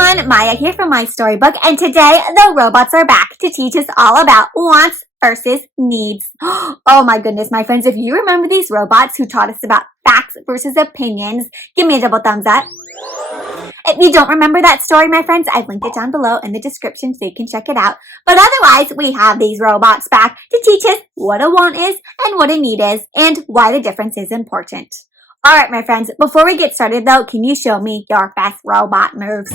everyone, Maya here from My Storybook, and today the robots are back to teach us all about wants versus needs. Oh my goodness, my friends, if you remember these robots who taught us about facts versus opinions, give me a double thumbs up. If you don't remember that story, my friends, I've linked it down below in the description so you can check it out. But otherwise, we have these robots back to teach us what a want is and what a need is and why the difference is important. All right, my friends, before we get started though, can you show me your best robot moves?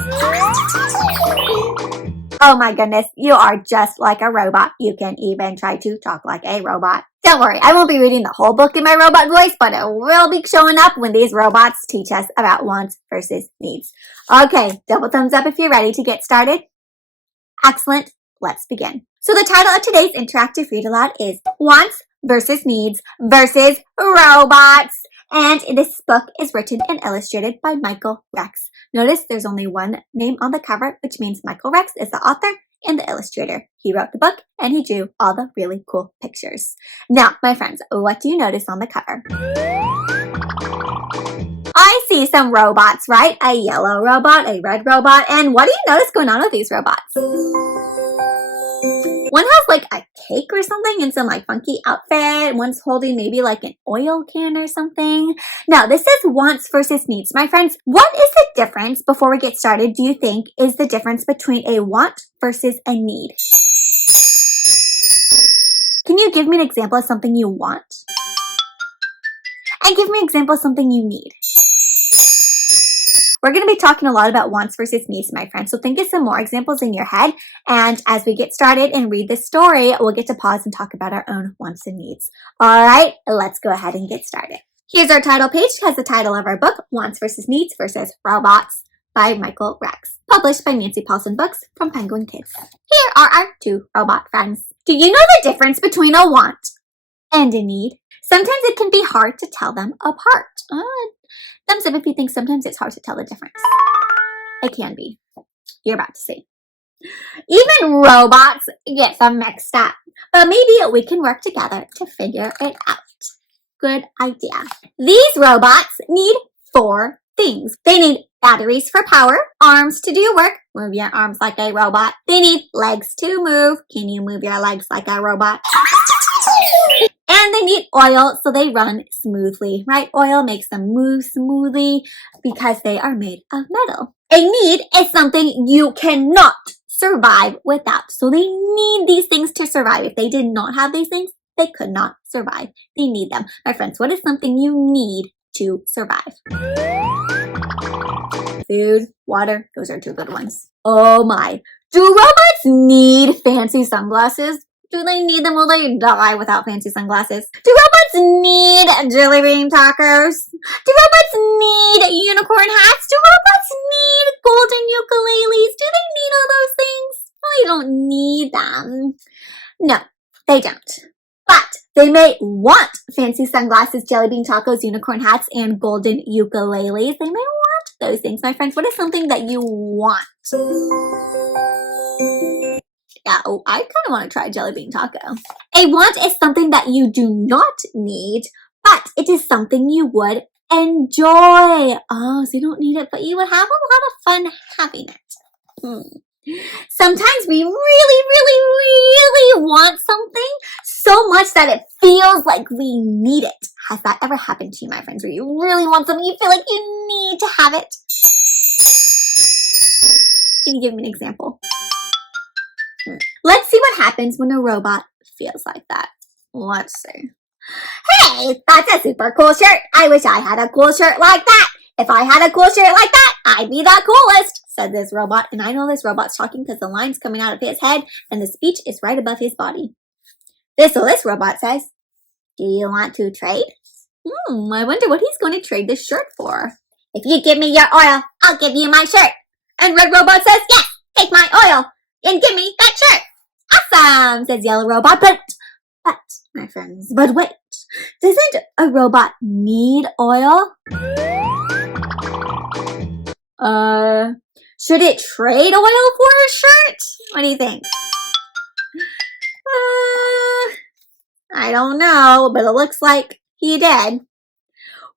Oh my goodness, you are just like a robot. You can even try to talk like a robot. Don't worry, I won't be reading the whole book in my robot voice, but it will be showing up when these robots teach us about wants versus needs. Okay, double thumbs up if you're ready to get started. Excellent, let's begin. So the title of today's interactive read aloud is Wants versus Needs versus Robots. And this book is written and illustrated by Michael Rex. Notice there's only one name on the cover, which means Michael Rex is the author and the illustrator. He wrote the book and he drew all the really cool pictures. Now, my friends, what do you notice on the cover? I see some robots, right? A yellow robot, a red robot, and what do you notice going on with these robots? One has like a cake or something in some like funky outfit. One's holding maybe like an oil can or something. Now, this is wants versus needs. My friends, what is the difference, before we get started, do you think is the difference between a want versus a need? Can you give me an example of something you want? And give me an example of something you need. We're going to be talking a lot about wants versus needs, my friends, so think of some more examples in your head, and as we get started and read the story, we'll get to pause and talk about our own wants and needs. All right, let's go ahead and get started. Here's our title page. It has the title of our book, Wants versus Needs versus Robots by Michael Rex, published by Nancy Paulson Books from Penguin Kids. Here are our two robot friends. Do you know the difference between a want and a need? Sometimes it can be hard to tell them apart. Thumbs up if you think sometimes it's hard to tell the difference. It can be. You're about to see. Even robots get them mixed up. But maybe we can work together to figure it out. Good idea. These robots need 4 things. They need batteries for power, arms to do work. Move your arms like a robot. They need legs to move. Can you move your legs like a robot? And they need oil so they run smoothly, right? Oil makes them move smoothly because they are made of metal. A need is something you cannot survive without. So they need these things to survive. If they did not have these things, they could not survive. They need them. My friends, what is something you need to survive? Food, water, those are 2 good ones. Oh my, do robots need fancy sunglasses? Do they need them? Will they die without fancy sunglasses? Do robots need jelly bean tacos? Do robots need unicorn hats? Do robots need golden ukuleles? Do they need all those things? Well, they don't need them. No, they don't. But they may want fancy sunglasses, jelly bean tacos, unicorn hats, and golden ukuleles. They may want those things. My friends, what is something that you want? Yeah, I kind of want to try a jelly bean taco. A want is something that you do not need, but it is something you would enjoy. Oh, so you don't need it, but you would have a lot of fun having it. Sometimes we really want something so much that it feels like we need it. Has that ever happened to you, my friends, where you really want something, you feel like you need to have it? Can you give me an example? Let's see what happens when a robot feels like that. Let's see. Hey, that's a super cool shirt. I wish I had a cool shirt like that. If I had a cool shirt like that, I'd be the coolest, said this robot. And I know this robot's talking because the line's coming out of his head and the speech is right above his body. So this robot says, do you want to trade? I wonder what he's going to trade this shirt for. If you give me your oil, I'll give you my shirt. And Red Robot says, yes, take my oil and give me that shirt. Awesome, says Yellow Robot. But, my friends, but wait. Doesn't a robot need oil? Should it trade oil for a shirt? What do you think? I don't know, but it looks like he did.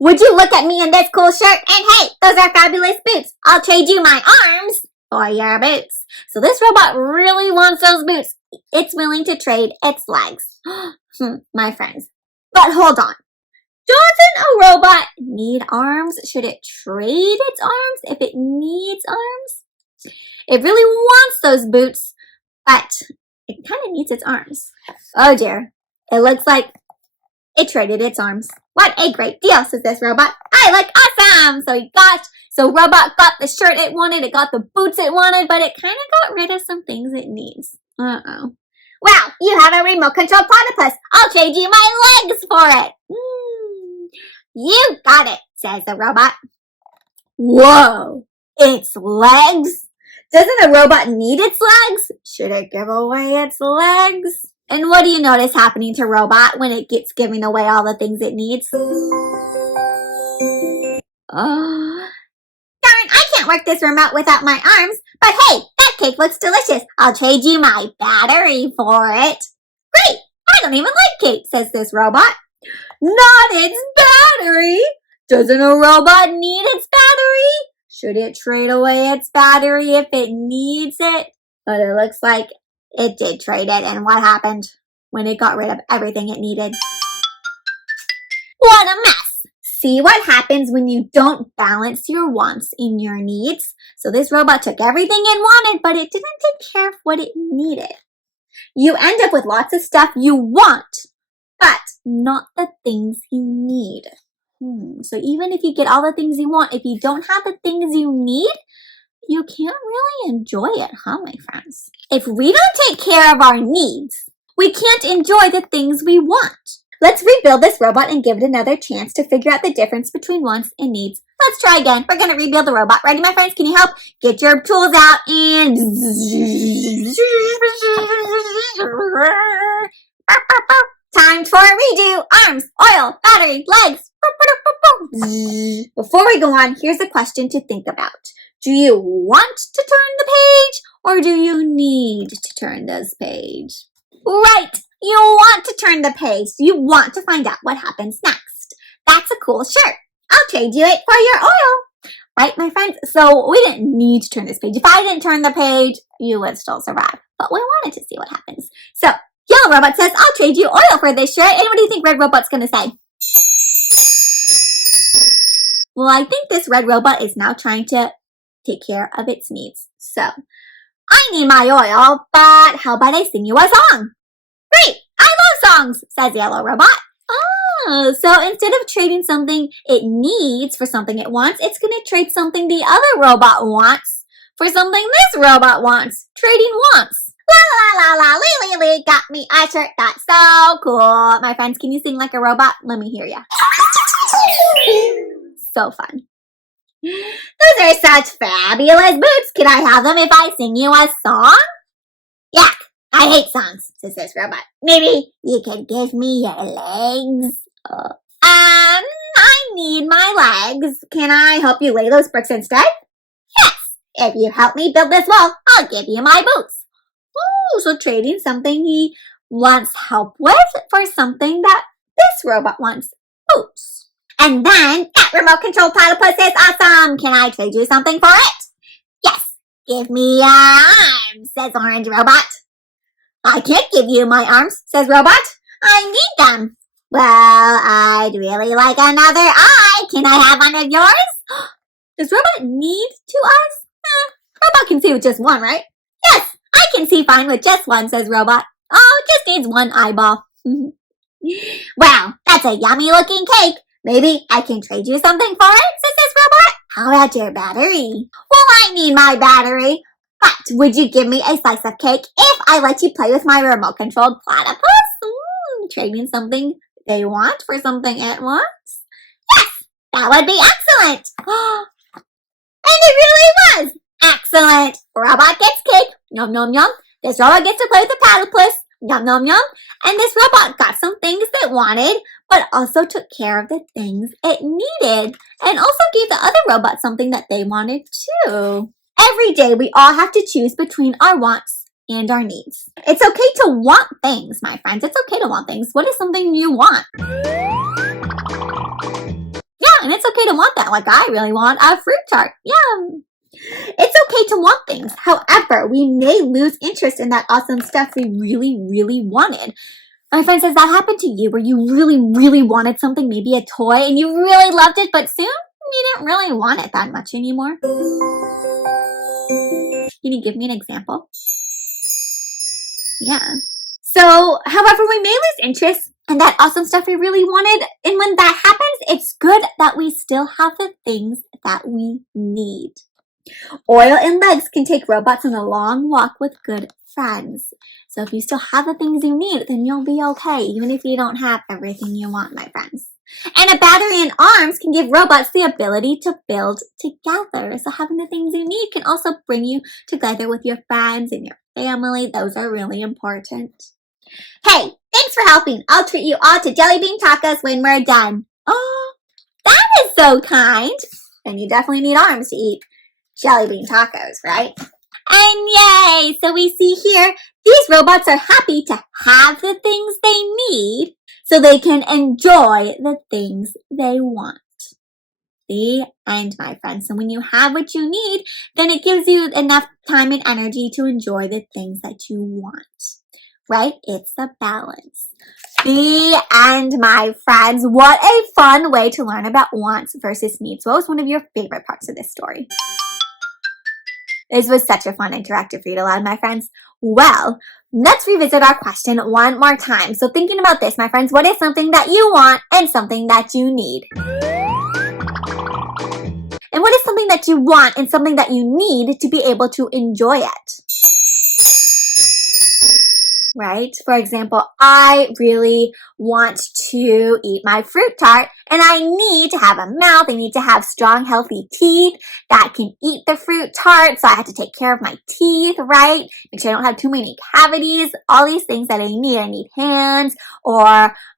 Would you look at me in this cool shirt? And hey, those are fabulous boots. I'll trade you my arms for your boots. So this robot really wants those boots. It's willing to trade its legs. My friends. But hold on. Doesn't a robot need arms? Should it trade its arms if it needs arms? It really wants those boots, but it kind of needs its arms. Oh dear. It looks like it traded its arms. What a great deal, says this robot. I look awesome! So robot got the shirt it wanted, it got the boots it wanted, but it kind of got rid of some things it needs. Uh-oh. Well, you have a remote control platypus. I'll trade you my legs for it. You got it, says the robot. Whoa, its legs? Doesn't a robot need its legs? Should it give away its legs? And what do you notice happening to robot when it gets giving away all the things it needs? Oh, darn, I can't work this remote without my arms. But hey, that cake looks delicious. I'll trade you my battery for it. Great, I don't even like cake, says this robot. Not its battery. Doesn't a robot need its battery? Should it trade away its battery if it needs it? But it looks like it did trade it, and what happened when it got rid of everything it needed? What a mess! See what happens when you don't balance your wants and your needs? So this robot took everything it wanted, but it didn't take care of what it needed. You end up with lots of stuff you want, but not the things you need. So even if you get all the things you want, if you don't have the things you need, you can't really enjoy it, huh, my friends? If we don't take care of our needs, we can't enjoy the things we want. Let's rebuild this robot and give it another chance to figure out the difference between wants and needs. Let's try again. We're going to rebuild the robot. Ready, my friends? Can you help? Get your tools out and... Time for a redo. Arms, oil, battery, legs. Before we go on, here's a question to think about. Do you want to turn the page or do you need to turn this page? Right, you want to turn the page. You want to find out what happens next. That's a cool shirt. I'll trade you it for your oil. Right, my friends? So we didn't need to turn this page. If I didn't turn the page, you would still survive. But we wanted to see what happens. So yellow robot says, I'll trade you oil for this shirt. And what do you think red robot's going to say? Well, I think this red robot is now trying to take care of its needs. So, I need my oil, but how about I sing you a song? Great! I love songs, says yellow robot. Oh, so instead of trading something it needs for something it wants, it's going to trade something the other robot wants for something this robot wants. Trading wants. La la la la, Lee Lee Lee got me a shirt that's so cool. My friends, can you sing like a robot? Let me hear ya. So fun. Those are such fabulous boots. Can I have them if I sing you a song? Yuck, I hate songs, says this robot. Maybe you could give me your legs? I need my legs. Can I help you lay those bricks instead? Yes, if you help me build this wall, I'll give you my boots. Oh, so trading something he wants help with for something that this robot wants, boots. And then that remote control platypus is awesome. Can I trade you something for it? Yes, give me your arms, says orange robot. I can't give you my arms, says robot. I need them. Well, I'd really like another eye. Can I have one of yours? Does robot need two eyes? Robot can see with just one, right? Yes, I can see fine with just one, says robot. Oh, just needs one eyeball. Wow, that's a yummy looking cake. Maybe I can trade you something for it, says this robot. How about your battery? Well, I need my battery. But would you give me a slice of cake if I let you play with my remote-controlled platypus? Trading something they want for something it wants? Yes, that would be excellent. And it really was. Excellent. Robot gets cake. Yum, yum, yum. This robot gets to play with the platypus. Yum, yum, yum. And this robot got some things it wanted, but also took care of the things it needed. And also gave the other robot something that they wanted too. Every day, we all have to choose between our wants and our needs. It's okay to want things, my friends. It's okay to want things. What is something you want? Yeah, and it's okay to want that. Like, I really want a fruit tart. Yeah. It's okay to want things. However, we may lose interest in that awesome stuff we really, really wanted. My friend says that happened to you where you really, really wanted something, maybe a toy, and you really loved it, but soon you didn't really want it that much anymore. Can you give me an example? Yeah. So, however, we may lose interest in that awesome stuff we really wanted. And when that happens, it's good that we still have the things that we need. Oil and legs can take robots on a long walk with good friends. So if you still have the things you need, then you'll be okay, even if you don't have everything you want, my friends. And a battery and arms can give robots the ability to build together. So having the things you need can also bring you together with your friends and your family. Those are really important. Hey, thanks for helping. I'll treat you all to jelly bean tacos when we're done. Oh, that is so kind. And you definitely need arms to eat jelly bean tacos, right? And yay! So we see here, these robots are happy to have the things they need so they can enjoy the things they want. The end, my friends. So when you have what you need, then it gives you enough time and energy to enjoy the things that you want. Right? It's the balance. The end, my friends. What a fun way to learn about wants versus needs. What was one of your favorite parts of this story? This was such a fun interactive read aloud, my friends. Well, let's revisit our question one more time. So thinking about this, my friends, what is something that you want and something that you need? And what is something that you want and something that you need to be able to enjoy it? Right? For example, I really want to eat my fruit tart and I need to have a mouth. I need to have strong, healthy teeth that can eat the fruit tart. So I have to take care of my teeth, right? Make sure I don't have too many cavities. All these things that I need. I need hands, or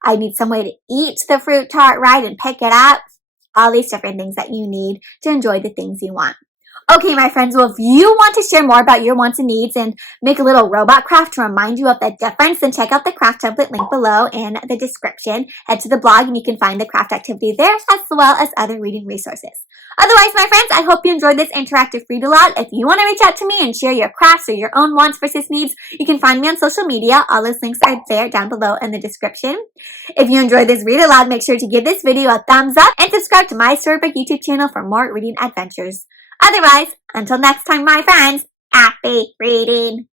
I need some way to eat the fruit tart, right? And pick it up. All these different things that you need to enjoy the things you want. Okay, my friends, well, if you want to share more about your wants and needs and make a little robot craft to remind you of the difference, then check out the craft template link below in the description. Head to the blog and you can find the craft activity there as well as other reading resources. Otherwise, my friends, I hope you enjoyed this interactive read aloud. If you want to reach out to me and share your crafts or your own wants versus needs, you can find me on social media. All those links are there down below in the description. If you enjoyed this read aloud, make sure to give this video a thumbs up and subscribe to my Storybook YouTube channel for more reading adventures. Otherwise, until next time, my friends, happy reading!